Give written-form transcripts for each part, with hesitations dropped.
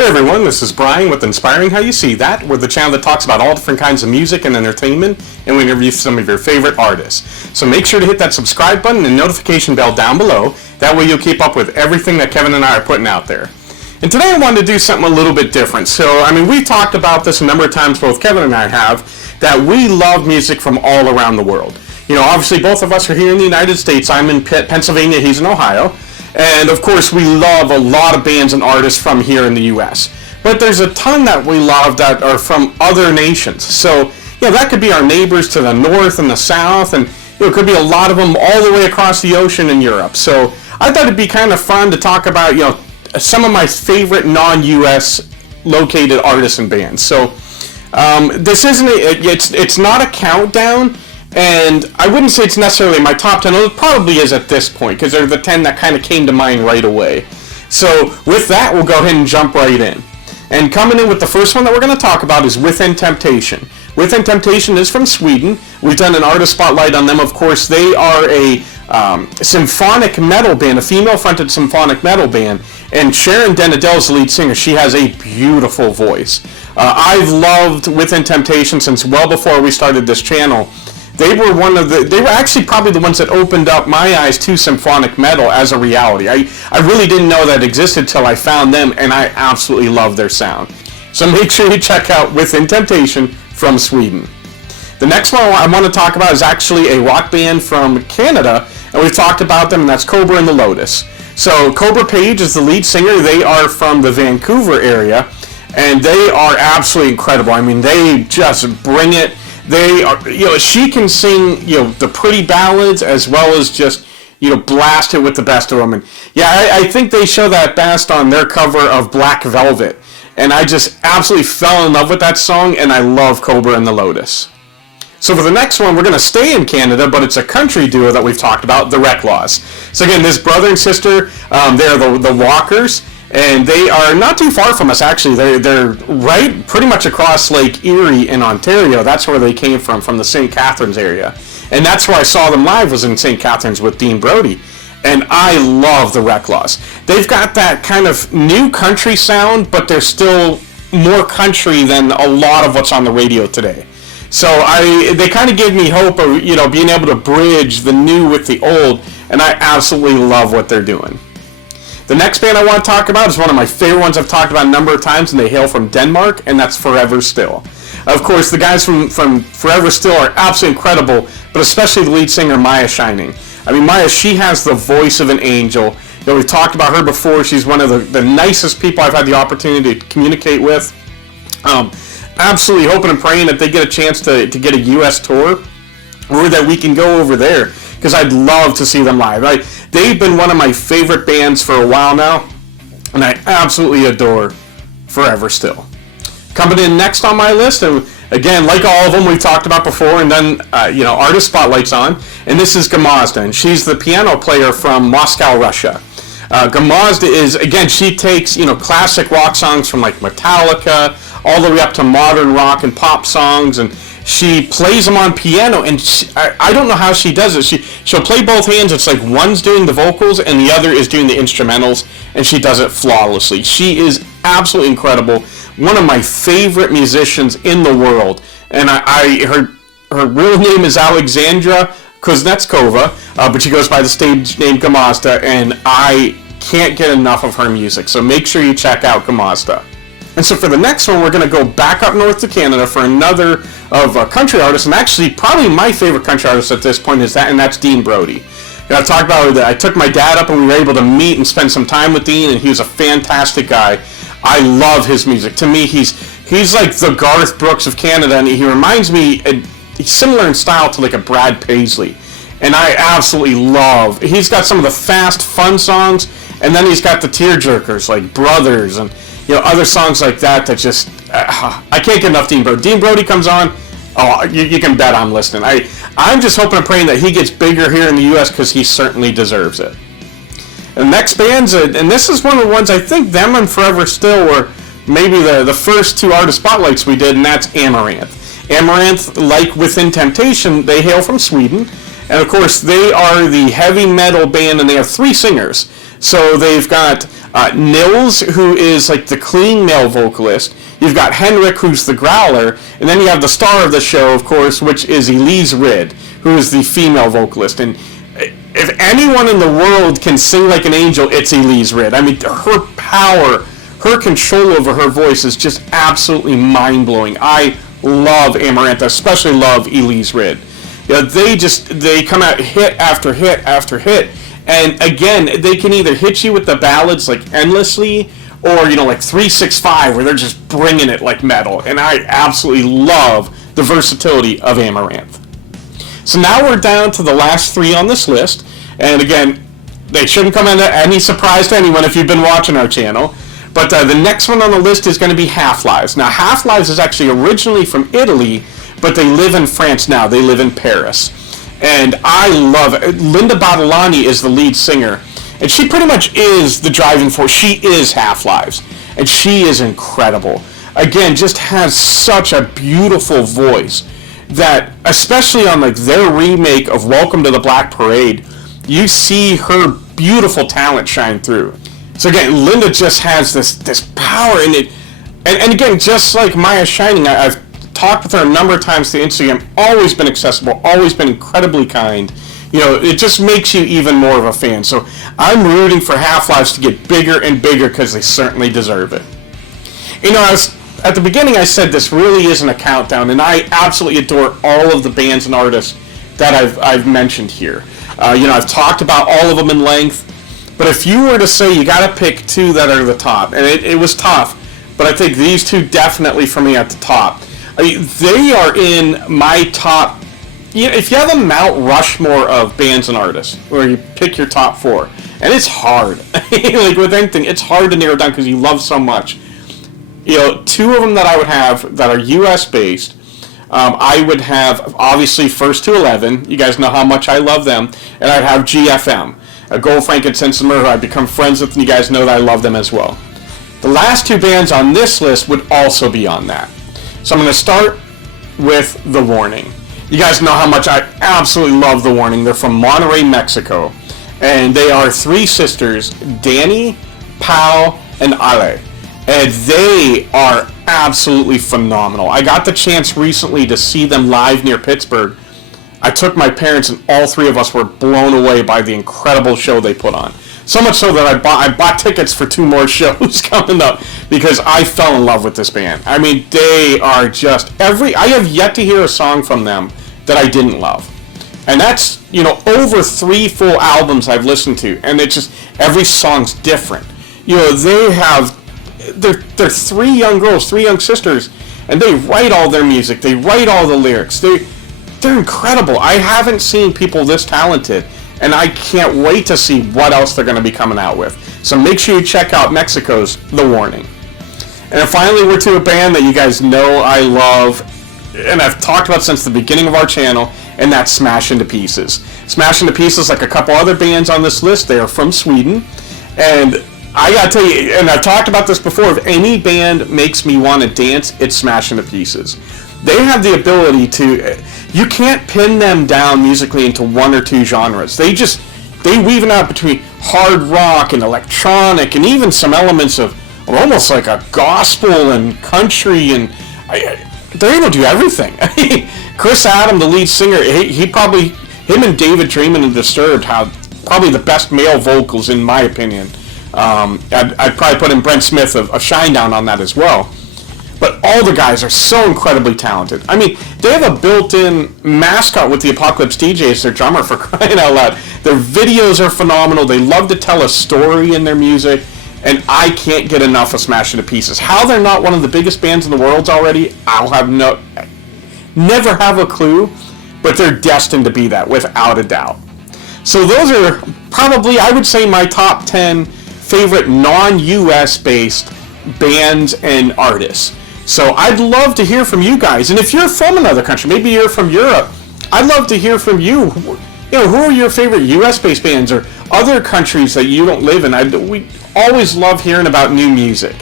Hey everyone, this is Brian with Inspiring How You See That. We're the channel that talks about all different kinds of music and entertainment, and we interview some of your favorite artists. So make sure to hit that subscribe button and notification bell down below. That way you'll keep up with everything that Kevin and I are putting out there. And today I wanted to do something a little bit different. So, we've talked about this a number of times, both Kevin and I have, that we love music from all around the world. You know, obviously both of us are here in the United States. I'm in Pennsylvania, he's in Ohio. And of course we love a lot of bands and artists from here in the US. But there's a ton that we love that are from other nations. So, that could be our neighbors to the north and the south, and it could be a lot of them all the way across the ocean in Europe. So I thought it'd be kind of fun to talk about, some of my favorite non-US located artists and bands. So this isn't it's not a countdown. And I wouldn't say it's necessarily my top 10, it probably is at this point, because they're the 10 that kind of came to mind right away. So with that, we'll go ahead and jump right in. And coming in with the first one that we're going to talk about is Within Temptation. Within Temptation is from Sweden. We've done an artist spotlight on them. Of course, they are a symphonic metal band, a female-fronted symphonic metal band. And Sharon Denadell is the lead singer. She has a beautiful voice. I've loved Within Temptation since well before we started this channel. They were actually probably the ones that opened up my eyes to symphonic metal as a reality. I really didn't know that existed till I found them, and I absolutely love their sound. So make sure you check out Within Temptation from Sweden. The next one I want to talk about is actually a rock band from Canada, and we've talked about them, and that's Cobra and the Lotus. So Cobra Page is the lead singer. They are from the Vancouver area, and they are absolutely incredible. They just bring it. They are, she can sing, the pretty ballads as well as just, blast it with the best of them. And I think they show that best on their cover of Black Velvet. And I just absolutely fell in love with that song, and I love Cobra and the Lotus. So for the next one, we're going to stay in Canada, but it's a country duo that we've talked about, the REKLAWS. So again, this brother and sister, they're the Walkers. And they are not too far from us, actually. They're right pretty much across Lake Erie in Ontario. That's where they came from the St. Catharines area. And that's where I saw them live, was in St. Catharines with Dean Brody. And I love the REKLAWS. They've got that kind of new country sound, but they're still more country than a lot of what's on the radio today. So they kind of gave me hope of, being able to bridge the new with the old, and I absolutely love what they're doing. The next band I want to talk about is one of my favorite ones I've talked about a number of times, and they hail from Denmark, and that's Forever Still. Of course, the guys from Forever Still are absolutely incredible, but especially the lead singer, Maya Shining. Maya, she has the voice of an angel. We've talked about her before. She's one of the nicest people I've had the opportunity to communicate with. Absolutely hoping and praying that they get a chance to get a U.S. tour, or that we can go over there, because I'd love to see them live. They've been one of my favorite bands for a while now, and I absolutely adore Forever Still. Coming in next on my list, and again, like all of them we've talked about before and done, artist spotlights on, and this is GAMAZDA, and she's the piano player from Moscow, Russia. GAMAZDA is, again, she takes, classic rock songs from like Metallica, all the way up to modern rock and pop songs, and she plays them on piano, and I don't know how she does it. She'll play both hands. It's like one's doing the vocals and the other is doing the instrumentals, and she does it flawlessly. She is absolutely incredible. One of my favorite musicians in the world, and her real name is Alexandra Kuznetskova, but she goes by the stage name GAMAZDA, and I can't get enough of her music. So make sure you check out GAMAZDA. And so for the next one, we're going to go back up north to Canada for another of country artists, and actually probably my favorite country artist at this point is that, and that's Dean Brody. I talked about that. I took my dad up, and we were able to meet and spend some time with Dean, and he was a fantastic guy. I love his music. To me, he's like the Garth Brooks of Canada, and he reminds me, he's similar in style to like a Brad Paisley. And I absolutely love, he's got some of the fast, fun songs, and then he's got the tearjerkers like Brothers and other songs like that just, I can't get enough Dean Brody. Dean Brody comes on, you can bet I'm listening. I'm just hoping and praying that he gets bigger here in the U.S. because he certainly deserves it. And the next band's, and this is one of the ones I think them and Forever Still were maybe the first two artist spotlights we did, and that's Amaranth. Amaranth, like Within Temptation, they hail from Sweden, and of course they are the heavy metal band, and they have three singers. So they've got Nils, who is like the clean male vocalist. You've got Henrik, who's the growler, and then you have the star of the show, of course, which is Elise Rid, who is the female vocalist. And if anyone in the world can sing like an angel, it's Elise Rid. I mean, her power, her control over her voice is just absolutely mind-blowing. I love Amaranth, especially love Elise Rid. You know, they come out hit after hit after hit, and again, they can either hit you with the ballads like endlessly, or like 365, where they're just bringing it like metal. And I absolutely love the versatility of Amaranth. So now we're down to the last 3 on this list, and again, they shouldn't come as any surprise to anyone if you've been watching our channel. But the next one on the list is going to be Halflives. Now, Halflives is actually originally from Italy, but they live in France now. They live in Paris. And I love it. Linda Badalani is the lead singer. And she pretty much is the driving force. She is Halflives. And she is incredible. Again, just has such a beautiful voice that, especially on like their remake of Welcome to the Black Parade, you see her beautiful talent shine through. So again, Linda just has this power in it. And again, just like Maya Shining, I've talked with her a number of times through Instagram, always been accessible, always been incredibly kind. It just makes you even more of a fan. So I'm rooting for Halflives to get bigger and bigger because they certainly deserve it. At the beginning I said this really isn't a countdown, and I absolutely adore all of the bands and artists that I've mentioned here. I've talked about all of them in length, but if you were to say you got to pick 2 that are the top, and it was tough, but I think these 2 definitely for me at the top. They are in my top. If you have a Mount Rushmore of bands and artists, where you pick your top 4, and it's hard. Like with anything, it's hard to narrow down because you love so much. 2 of them that I would have that are U.S. based. I would have obviously First to 11. You guys know how much I love them, and I'd have GFM, Gold, Frankincense, and Myrrh, who I've become friends with, and you guys know that I love them as well. The last 2 bands on this list would also be on that. So I'm going to start with The Warning. You guys know how much I absolutely love The Warning. They're from Monterrey, Mexico. And they are 3 sisters, Danny, Pau, and Ale. And they are absolutely phenomenal. I got the chance recently to see them live near Pittsburgh. I took my parents, and all 3 of us were blown away by the incredible show they put on. So much so that I bought tickets for 2 more shows coming up because I fell in love with this band. I mean, they are just I have yet to hear a song from them that I didn't love. And that's, over 3 full albums I've listened to, and it's just every song's different. They're 3 young girls, 3 young sisters, and they write all their music. They write all the lyrics. They're incredible. I haven't seen people this talented. And I can't wait to see what else they're going to be coming out with. So make sure you check out Mexico's The Warning. And then finally, we're to a band that you guys know I love, and I've talked about since the beginning of our channel, and that's Smash Into Pieces. Smash Into Pieces, like a couple other bands on this list, they are from Sweden. And I gotta tell you, and I've talked about this before, if any band makes me want to dance, it's Smash Into Pieces. They have the ability to, you can't pin them down musically into 1 or 2 genres. They weave it out between hard rock and electronic and even some elements of almost like a gospel and country, and they're able to do everything. Chris Adam, the lead singer, him and David Draymond and Disturbed have probably the best male vocals in my opinion. I'd probably put in Brent Smith of Shinedown on that as well. But all the guys are so incredibly talented. I mean, they have a built-in mascot with the Apocalypse DJs, their drummer, for crying out loud. Their videos are phenomenal. They love to tell a story in their music, and I can't get enough of Smash Into Pieces. How they're not one of the biggest bands in the world already, never have a clue, but they're destined to be that, without a doubt. So those are probably, I would say, my top 10 favorite non-US based bands and artists. So I'd love to hear from you guys. And if you're from another country, maybe you're from Europe, I'd love to hear from you. Who are your favorite US-based bands or other countries that you don't live in? We always love hearing about new music.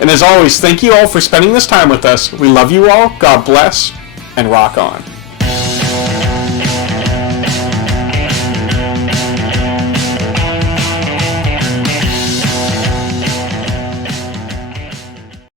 And as always, thank you all for spending this time with us. We love you all. God bless, and rock on.